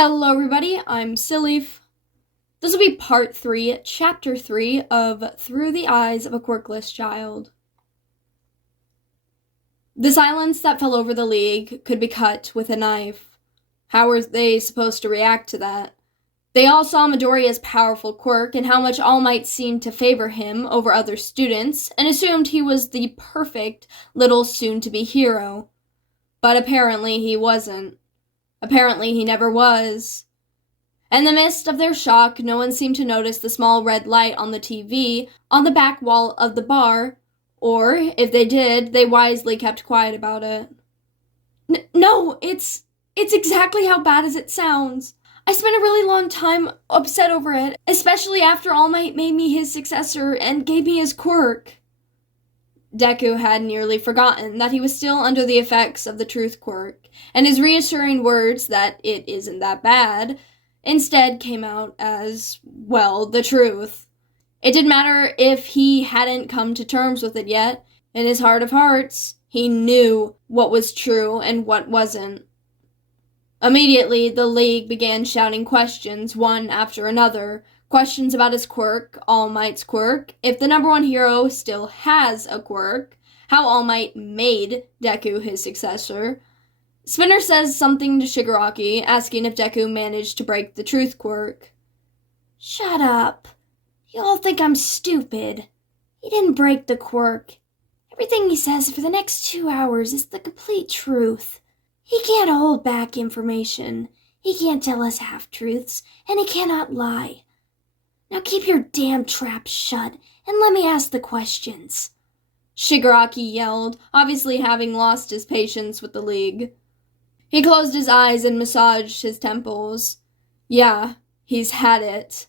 Hello everybody, I'm Silleaf. This will be part 3, chapter 3 of Through the Eyes of a Quirkless Child. The silence that fell over the League could be cut with a knife. How were they supposed to react to that? They all saw Midoriya's powerful quirk and how much All Might seemed to favor him over other students, and assumed he was the perfect little soon-to-be hero. But apparently he wasn't. Apparently he never was. In the midst of their shock, no one seemed to notice the small red light on the TV on the back wall of the bar, or, if they did, they wisely kept quiet about it. No, it's exactly how bad as it sounds. I spent a really long time upset over it, especially after All Might made me his successor and gave me his quirk. Deku had nearly forgotten that he was still under the effects of the truth quirk, and his reassuring words that it isn't that bad instead came out as, well, the truth. It didn't matter if he hadn't come to terms with it yet. In his heart of hearts, he knew what was true and what wasn't. Immediately, the League began shouting questions, one after another. Questions about his quirk, All Might's quirk, if the number one hero still has a quirk, how All Might made Deku his successor. Spinner says something to Shigaraki, asking if Deku managed to break the truth quirk. Shut up. You all think I'm stupid. He didn't break the quirk. Everything he says for the next 2 hours is the complete truth. He can't hold back information. He can't tell us half-truths, and he cannot lie. Now keep your damn trap shut, and let me ask the questions. Shigaraki yelled, obviously having lost his patience with the League. He closed his eyes and massaged his temples. Yeah, he's had it.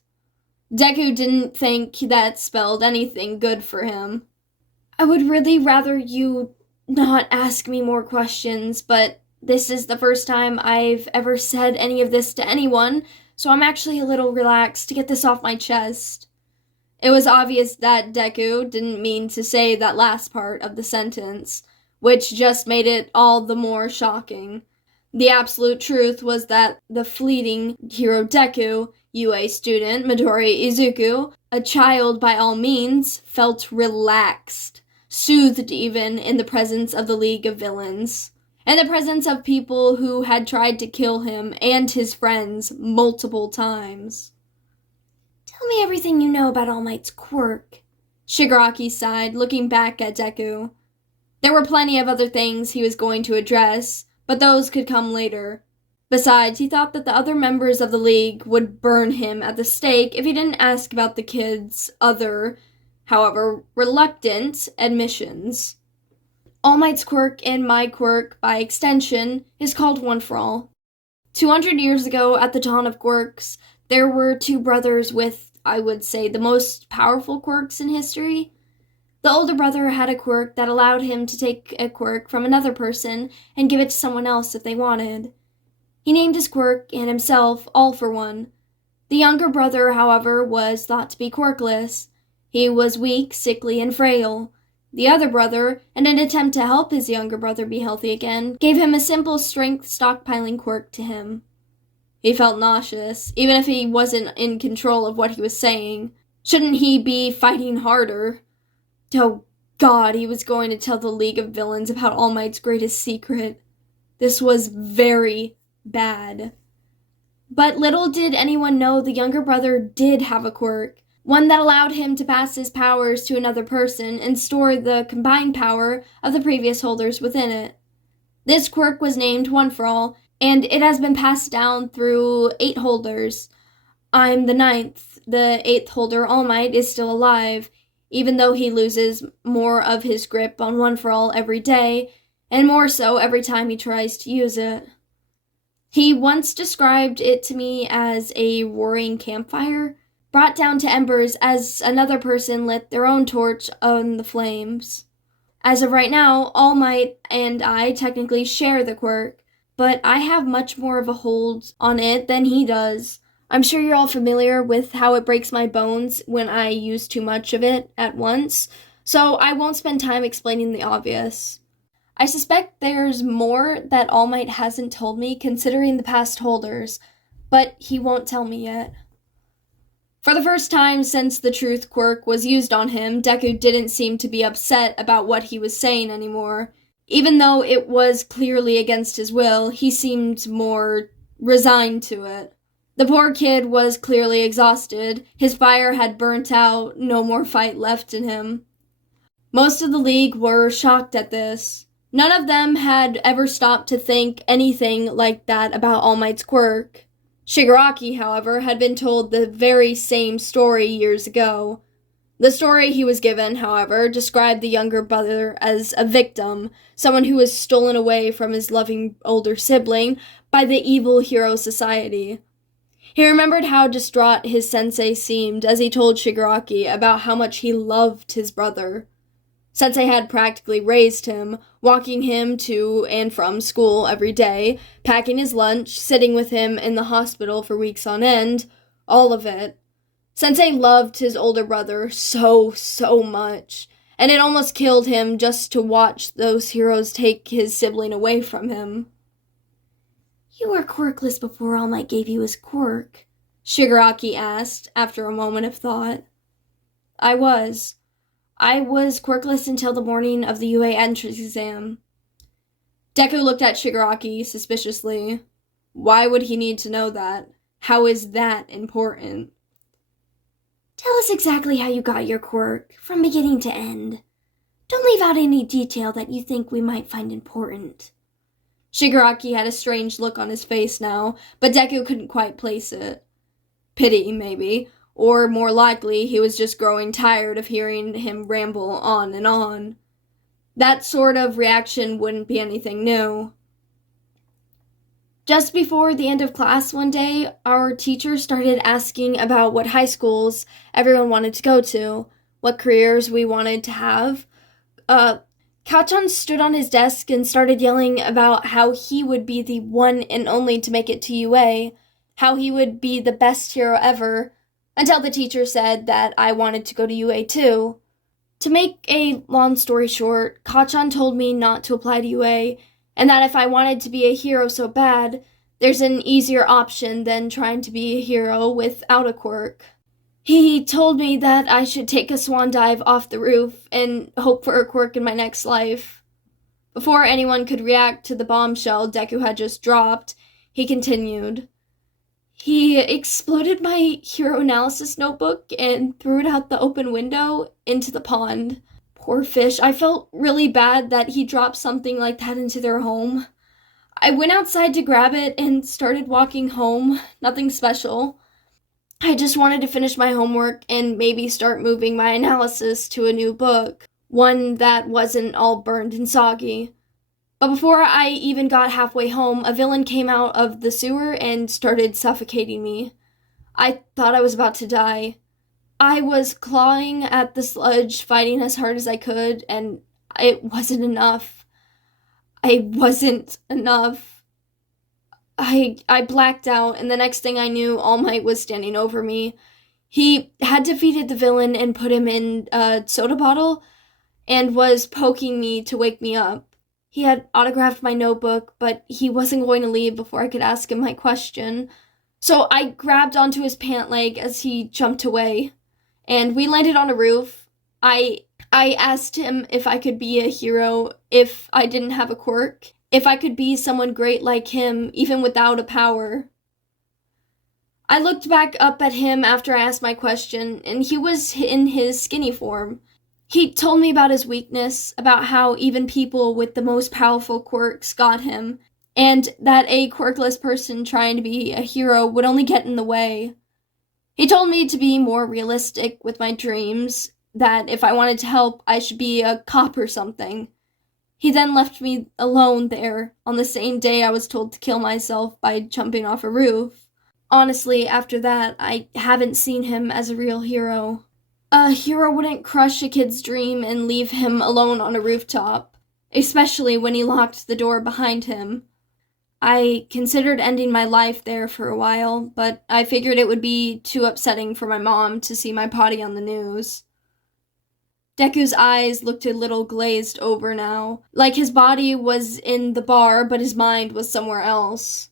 Deku didn't think that spelled anything good for him. I would really rather you not ask me more questions, but this is the first time I've ever said any of this to anyone, so I'm actually a little relaxed to get this off my chest. It was obvious that Deku didn't mean to say that last part of the sentence, which just made it all the more shocking. The absolute truth was that the fleeting hero Deku, UA student Midoriya Izuku, a child by all means, felt relaxed, soothed even in the presence of the League of Villains. In the presence of people who had tried to kill him and his friends multiple times. Tell me everything you know about All Might's quirk. Shigaraki sighed, looking back at Deku. There were plenty of other things he was going to address, but those could come later. Besides, he thought that the other members of the League would burn him at the stake if he didn't ask about the kid's other, however reluctant, admissions. All Might's quirk and my quirk, by extension, is called One for All. 200 years ago, at the dawn of quirks, there were two brothers with, I would say, the most powerful quirks in history. The older brother had a quirk that allowed him to take a quirk from another person and give it to someone else if they wanted. He named his quirk and himself All for One. The younger brother, however, was thought to be quirkless. He was weak, sickly, and frail. The other brother, in an attempt to help his younger brother be healthy again, gave him a simple strength stockpiling quirk to him. He felt nauseous, even if he wasn't in control of what he was saying. Shouldn't he be fighting harder? Oh God, he was going to tell the League of Villains about All Might's greatest secret. This was very bad. But little did anyone know the younger brother did have a quirk. One that allowed him to pass his powers to another person and store the combined power of the previous holders within it. This quirk was named One for All, and it has been passed down through 8 holders. I'm the 9th. The 8th holder, All Might, is still alive, even though he loses more of his grip on One for All every day, and more so every time he tries to use it. He once described it to me as a roaring campfire, brought down to embers as another person lit their own torch on the flames. As of right now, All Might and I technically share the quirk, but I have much more of a hold on it than he does. I'm sure you're all familiar with how it breaks my bones when I use too much of it at once, so I won't spend time explaining the obvious. I suspect there's more that All Might hasn't told me considering the past holders, but he won't tell me yet. For the first time since the truth quirk was used on him, Deku didn't seem to be upset about what he was saying anymore. Even though it was clearly against his will, he seemed more resigned to it. The poor kid was clearly exhausted. His fire had burnt out, no more fight left in him. Most of the League were shocked at this. None of them had ever stopped to think anything like that about All Might's quirk. Shigaraki, however, had been told the very same story years ago. The story he was given, however, described the younger brother as a victim, someone who was stolen away from his loving older sibling by the evil hero society. He remembered how distraught his sensei seemed as he told Shigaraki about how much he loved his brother. Sensei had practically raised him, walking him to and from school every day, packing his lunch, sitting with him in the hospital for weeks on end, all of it. Sensei loved his older brother so much, and it almost killed him just to watch those heroes take his sibling away from him. You were quirkless before All Might gave you his quirk, Shigaraki asked after a moment of thought. I was quirkless until the morning of the UA entrance exam. Deku looked at Shigaraki suspiciously. Why would he need to know that? How is that important? Tell us exactly how you got your quirk, from beginning to end. Don't leave out any detail that you think we might find important. Shigaraki had a strange look on his face now, but Deku couldn't quite place it. Pity, maybe. Or more likely, he was just growing tired of hearing him ramble on and on. That sort of reaction wouldn't be anything new. Just before the end of class one day, our teacher started asking about what high schools everyone wanted to go to, what careers we wanted to have. Kachan stood on his desk and started yelling about how he would be the one and only to make it to UA, how he would be the best hero ever, until the teacher said that I wanted to go to UA too. To make a long story short, Kachan told me not to apply to UA, and that if I wanted to be a hero so bad, there's an easier option than trying to be a hero without a quirk. He told me that I should take a swan dive off the roof and hope for a quirk in my next life. Before anyone could react to the bombshell Deku had just dropped, he continued. He exploded my hero analysis notebook and threw it out the open window into the pond. Poor fish. I felt really bad that he dropped something like that into their home. I went outside to grab it and started walking home. Nothing special. I just wanted to finish my homework and maybe start moving my analysis to a new book, one that wasn't all burned and soggy. But before I even got halfway home, a villain came out of the sewer and started suffocating me. I thought I was about to die. I was clawing at the sludge, fighting as hard as I could, and it wasn't enough. I blacked out, and the next thing I knew, All Might was standing over me. He had defeated the villain and put him in a soda bottle, and was poking me to wake me up. He had autographed my notebook, but he wasn't going to leave before I could ask him my question. So I grabbed onto his pant leg as he jumped away, and we landed on a roof. I asked him if I could be a hero if I didn't have a quirk, if I could be someone great like him, even without a power. I looked back up at him after I asked my question, and he was in his skinny form. He told me about his weakness, about how even people with the most powerful quirks got him, and that a quirkless person trying to be a hero would only get in the way. He told me to be more realistic with my dreams, that if I wanted to help, I should be a cop or something. He then left me alone there, on the same day I was told to kill myself by jumping off a roof. Honestly, after that, I haven't seen him as a real hero. A hero wouldn't crush a kid's dream and leave him alone on a rooftop, especially when he locked the door behind him. I considered ending my life there for a while, but I figured it would be too upsetting for my mom to see my body on the news. Deku's eyes looked a little glazed over now, like his body was in the bar but his mind was somewhere else.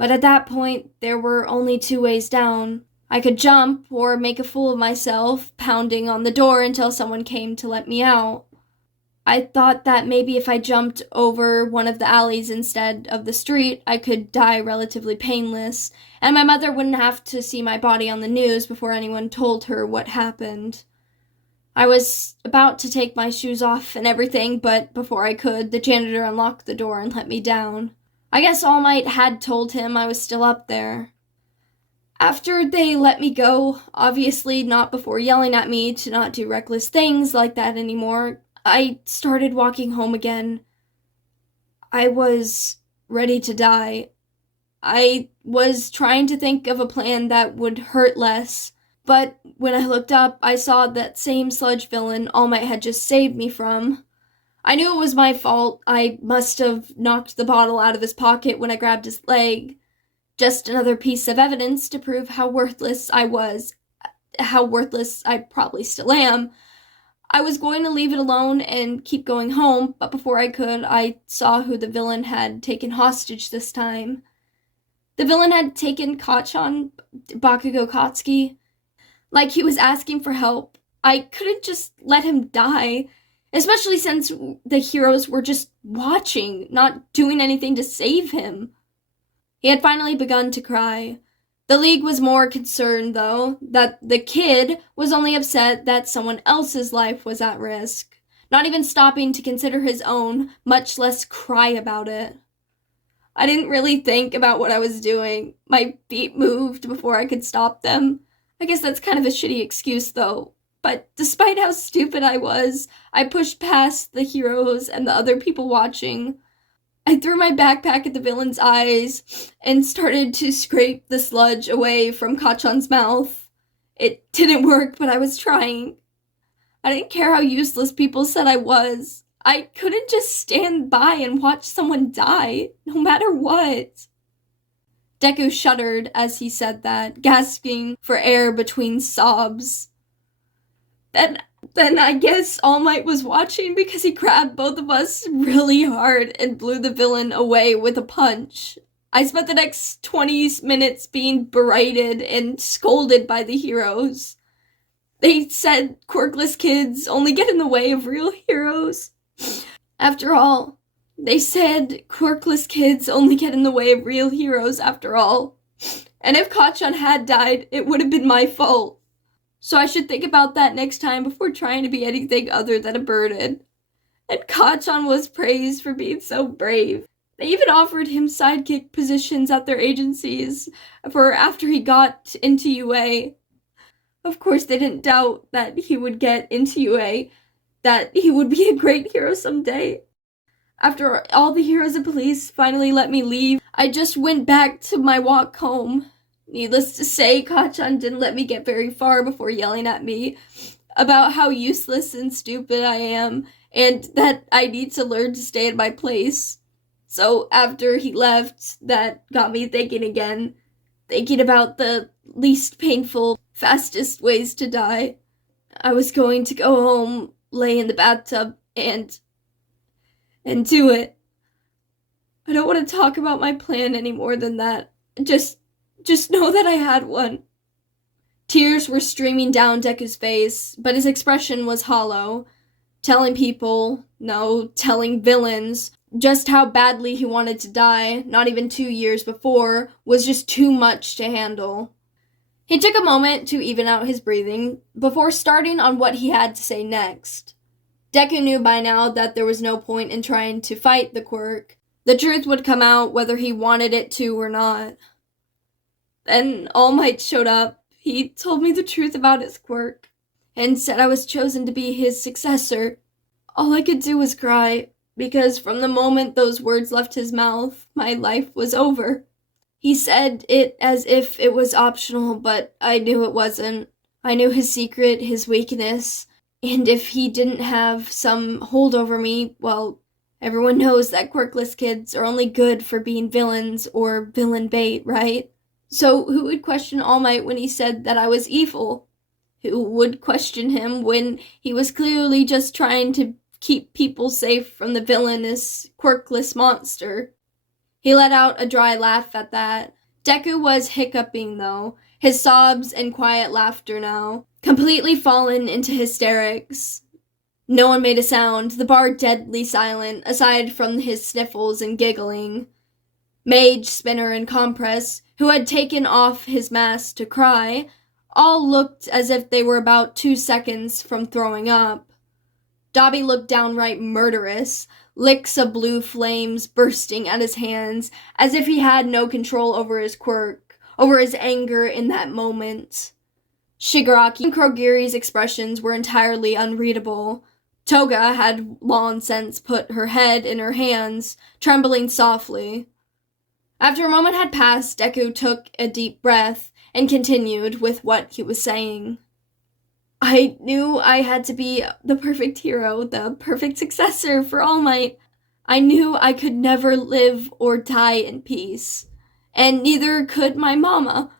But at that point, there were only two ways down. I could jump or make a fool of myself, pounding on the door until someone came to let me out. I thought that maybe if I jumped over one of the alleys instead of the street, I could die relatively painless, and my mother wouldn't have to see my body on the news before anyone told her what happened. I was about to take my shoes off and everything, but before I could, the janitor unlocked the door and let me down. I guess All Might had told him I was still up there. After they let me go, obviously not before yelling at me to not do reckless things like that anymore, I started walking home again. I was ready to die. I was trying to think of a plan that would hurt less, but when I looked up, I saw that same sludge villain All Might had just saved me from. I knew it was my fault. I must have knocked the bottle out of his pocket when I grabbed his leg. Just another piece of evidence to prove how worthless I was. How worthless I probably still am. I was going to leave it alone and keep going home, but before I could, I saw who the villain had taken hostage this time. The villain had taken Kachan, Bakugo Katsuki, like he was asking for help. I couldn't just let him die, especially since the heroes were just watching, not doing anything to save him. He had finally begun to cry. The League was more concerned, though, that the kid was only upset that someone else's life was at risk, not even stopping to consider his own, much less cry about it. I didn't really think about what I was doing. My feet moved before I could stop them. I guess that's kind of a shitty excuse, though. But despite how stupid I was, I pushed past the heroes and the other people watching. I threw my backpack at the villain's eyes and started to scrape the sludge away from Kachan's mouth. It didn't work, but I was trying. I didn't care how useless people said I was. I couldn't just stand by and watch someone die, no matter what. Deku shuddered as he said that, gasping for air between sobs. Then I guess All Might was watching because he grabbed both of us really hard and blew the villain away with a punch. I spent the next 20 minutes being berated and scolded by the heroes. They said quirkless kids only get in the way of real heroes. After all, they said quirkless kids only get in the way of real heroes after all. And if Kachan had died, it would have been my fault. So I should think about that next time before trying to be anything other than a burden. And Kachan was praised for being so brave. They even offered him sidekick positions at their agencies for after he got into UA. Of course, they didn't doubt that he would get into UA, that he would be a great hero someday. After all the heroes and police finally let me leave, I just went back to my walk home. Needless to say, Kachan didn't let me get very far before yelling at me about how useless and stupid I am, and that I need to learn to stay in my place. So after he left, that got me thinking again, thinking about the least painful, fastest ways to die. I was going to go home, lay in the bathtub, and do it. I don't want to talk about my plan any more than that. Just know that I had one. Tears were streaming down Deku's face, but his expression was hollow, telling villains, just how badly he wanted to die, not even 2 years before, was just too much to handle. He took a moment to even out his breathing, before starting on what he had to say next. Deku knew by now that there was no point in trying to fight the quirk. The truth would come out whether he wanted it to or not. Then All Might showed up. He told me the truth about his quirk, and said I was chosen to be his successor. All I could do was cry, because from the moment those words left his mouth, my life was over. He said it as if it was optional, but I knew it wasn't. I knew his secret, his weakness, and if he didn't have some hold over me, well, everyone knows that quirkless kids are only good for being villains or villain bait, right? So who would question All Might when he said that I was evil? Who would question him when he was clearly just trying to keep people safe from the villainous, quirkless monster? He let out a dry laugh at that. Deku was hiccuping, though, his sobs and quiet laughter now, completely fallen into hysterics. No one made a sound, the bar deadly silent, aside from his sniffles and giggling. Mage, Spinner, and Compress, who had taken off his mask to cry, all looked as if they were about 2 seconds from throwing up. Dobby looked downright murderous, licks of blue flames bursting at his hands, as if he had no control over his quirk, over his anger in that moment. Shigaraki and Krogiri's expressions were entirely unreadable. Toga had long since put her head in her hands, trembling softly. After a moment had passed, Deku took a deep breath and continued with what he was saying. I knew I had to be the perfect hero, the perfect successor for All Might. I knew I could never live or die in peace, and neither could my mama.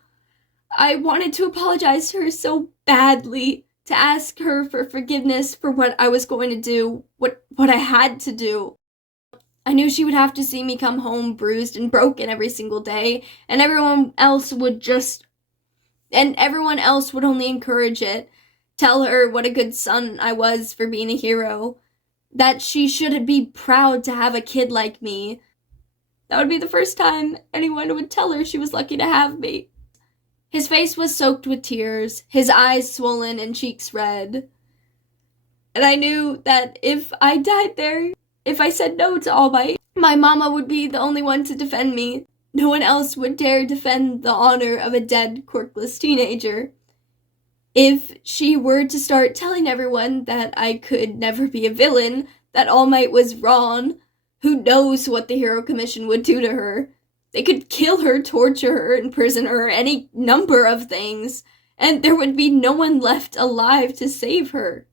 I wanted to apologize to her so badly, to ask her for forgiveness for what I was going to do, what I had to do. I knew she would have to see me come home bruised and broken every single day, and everyone else would only encourage it. Tell her what a good son I was for being a hero. That she should be proud to have a kid like me. That would be the first time anyone would tell her she was lucky to have me. His face was soaked with tears, his eyes swollen and cheeks red. And I knew that if I died there, if I said no to All Might, my mama would be the only one to defend me. No one else would dare defend the honor of a dead, quirkless teenager. If she were to start telling everyone that I could never be a villain, that All Might was wrong, who knows what the Hero Commission would do to her? They could kill her, torture her, imprison her, any number of things, and there would be no one left alive to save her.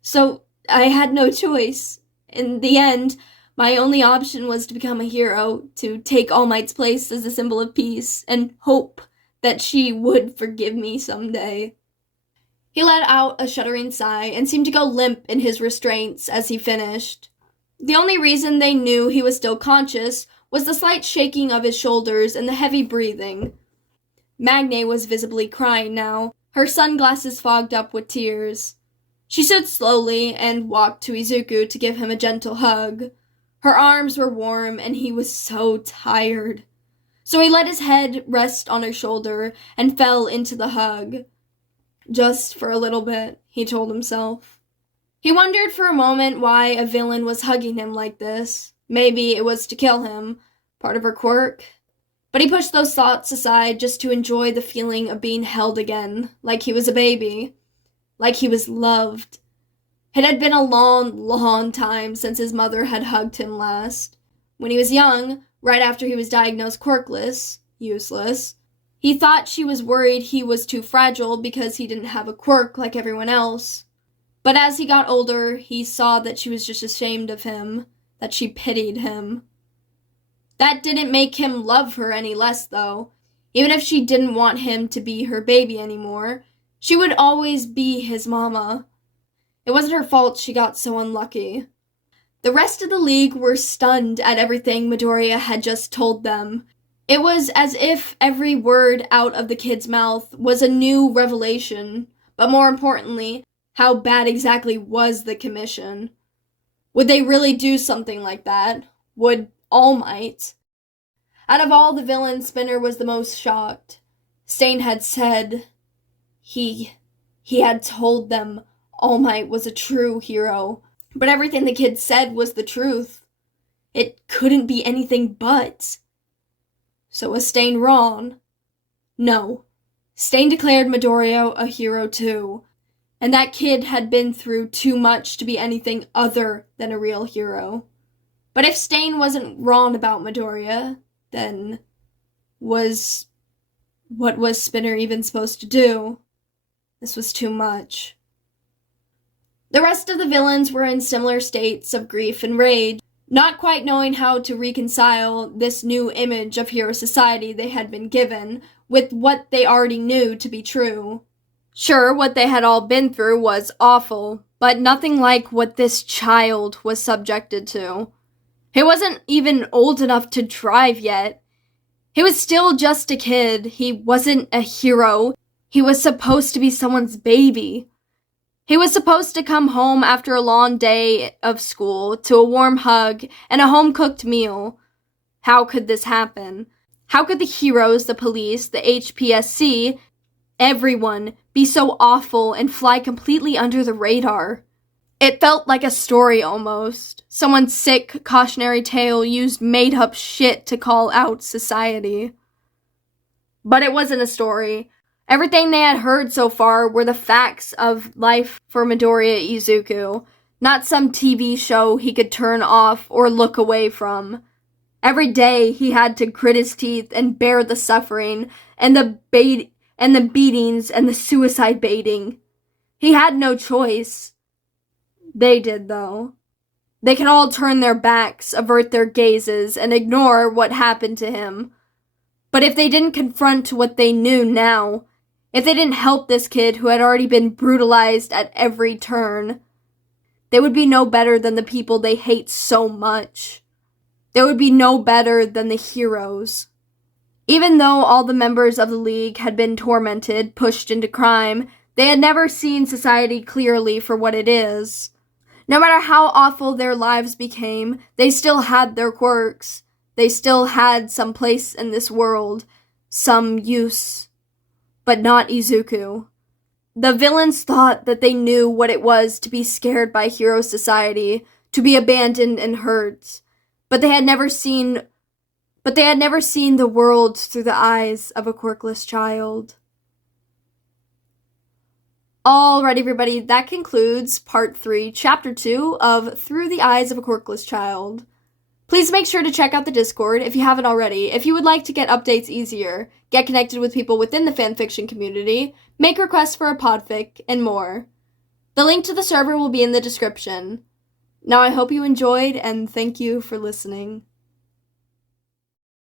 So I had no choice. In the end, my only option was to become a hero, to take All Might's place as a symbol of peace, and hope that she would forgive me someday. He let out a shuddering sigh and seemed to go limp in his restraints as he finished. The only reason they knew he was still conscious was the slight shaking of his shoulders and the heavy breathing. Magne was visibly crying now, her sunglasses fogged up with tears. She stood slowly and walked to Izuku to give him a gentle hug. Her arms were warm and he was so tired. So he let his head rest on her shoulder and fell into the hug. Just for a little bit, he told himself. He wondered for a moment why a villain was hugging him like this. Maybe it was to kill him, part of her quirk. But he pushed those thoughts aside just to enjoy the feeling of being held again, like he was a baby, like he was loved. It had been a long, long time since his mother had hugged him last. When he was young, right after he was diagnosed quirkless, useless, he thought she was worried he was too fragile because he didn't have a quirk like everyone else. But as he got older, he saw that she was just ashamed of him, that she pitied him. That didn't make him love her any less, though. Even if she didn't want him to be her baby anymore, she would always be his mama. It wasn't her fault she got so unlucky. The rest of the league were stunned at everything Midoriya had just told them. It was as if every word out of the kid's mouth was a new revelation, but more importantly, how bad exactly was the commission? Would they really do something like that? Would All Might? Out of all the villains, Spinner was the most shocked. Stain had said he had told them All Might was a true hero, but everything the kid said was the truth. It couldn't be anything but. So was Stain wrong? No. Stain declared Midoriya a hero too, and that kid had been through too much to be anything other than a real hero. But if Stain wasn't wrong about Midoriya, then what was Spinner even supposed to do? This was too much. The rest of the villains were in similar states of grief and rage, not quite knowing how to reconcile this new image of hero society they had been given with what they already knew to be true. Sure, what they had all been through was awful, but nothing like what this child was subjected to. He wasn't even old enough to drive yet. He was still just a kid. He wasn't a hero. He was supposed to be someone's baby. He was supposed to come home after a long day of school to a warm hug and a home-cooked meal. How could this happen? How could the heroes, the police, the HPSC, everyone be so awful and fly completely under the radar? It felt like a story almost. Someone's sick cautionary tale used made-up shit to call out society. But it wasn't a story. Everything they had heard so far were the facts of life for Midoriya Izuku, not some TV show he could turn off or look away from. Every day he had to grit his teeth and bear the suffering and the beatings and the suicide baiting. He had no choice. They did, though. They could all turn their backs, avert their gazes, and ignore what happened to him. But if they didn't confront what they knew now, if they didn't help this kid who had already been brutalized at every turn, they would be no better than the people they hate so much. They would be no better than the heroes. Even though all the members of the League had been tormented, pushed into crime, they had never seen society clearly for what it is. No matter how awful their lives became, they still had their quirks. They still had some place in this world, some use. But not Izuku. The villains thought that they knew what it was to be scared by hero society, to be abandoned and hurt. But they had never seen the world through the eyes of a quirkless child. Alright, everybody, that concludes Part 3, Chapter 2 of Through the Eyes of a Quirkless Child. Please make sure to check out the Discord if you haven't already. If you would like to get updates easier, get connected with people within the fanfiction community, make requests for a podfic, and more. The link to the server will be in the description. Now I hope you enjoyed, and thank you for listening.